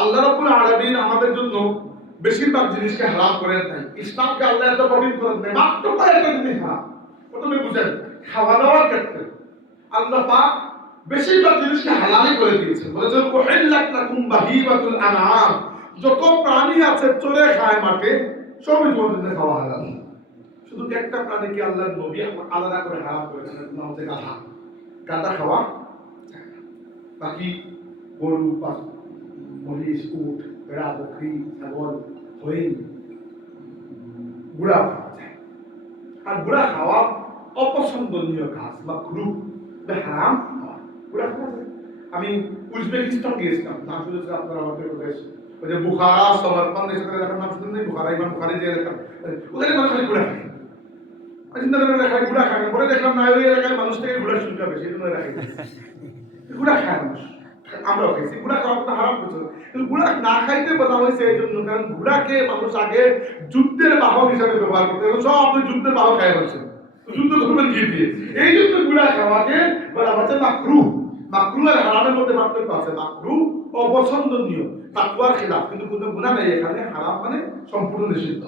আল্লাহ রাব্বুল আলামিন আমাদের জন্য বেশিরভাগ জিনিসকে হারাম করেন নাই। ইসলামকে আল্লাহ এত কঠিন করেন নাই, মাত্র কয়েকটা জিনিস হারাম। প্রথমে বুঝেন, খাওয়া দাওয়ার ক্ষেত্রে আল্লাহ পাক বেশিরভাগ জিনিসকে হালালই করে দিয়েছেন। বলেছেন উহিল্লাত লাকুম বাহিমাতুল আনআম, যত প্রাণী আছে চরে খায় মাঠে সবই তোমাদের জন্য খাওয়া হালাল। শুধু একটা প্রাণীকে আল্লাহর নবী আলাদা করে হারাম করেছেন, নাম হচ্ছে গাধা। গাধা খাওয়া, বাকি গরু, মহিষ, উট, ভেড়া, বকরি, ছাগল, হরিণ, ঘোড়া খাওয়া যায়। আর ঘোড়া খাওয়া অপছন্দনীয় কাজ বা গ্রুপ হারাম খাওয়া, ঘোড়া খাওয়া যায়। আমি উজবেকিস্তান গিয়েছিলাম, নাম শুনেছেন আপনারা আমাদের প্রদেশ, ওই যে বুখারা সমরকন্দ এসব এলাকার নাম শুনেন নাই? বুখারা, ইমাম বুখারী যে এলাকা, ওখানে মানুষ খালি ঘোড়া খায়। চিন্তা করেন খালি ঘোড়া খায়, পরে দেখলাম না ওই এলাকায় মানুষ থেকে ঘোড়ার সংখ্যা বেশি, এই জন্য রাখে ঘোড়া খায় মানুষ। আমরাও খাইছি, ঘোড়া খাওয়া তো হারাম করছে, কিন্তু ঘোড়া না খাইতে বলা হয়েছে এই জন্য, কারণ ঘোড়াকে মানুষ আগে যুদ্ধের বাহন হিসাবে ব্যবহার করতে, সব আপনি যুদ্ধের বাহন খাই বলছেন, যুদ্ধ করবেন কি দিয়ে, এই জন্য ঘোড়া খাওয়াকে বলা হচ্ছে মাকরুহ। মাকরুহ আর হারামের মধ্যে পার্থক্য আছে। মাকরুহ অপছন্দনীয়, তাকওয়ার খেলাফ, কিন্তু কোনো গুনাহ নেই এখানে। হারাম মানে সম্পূর্ণ নিষিদ্ধ।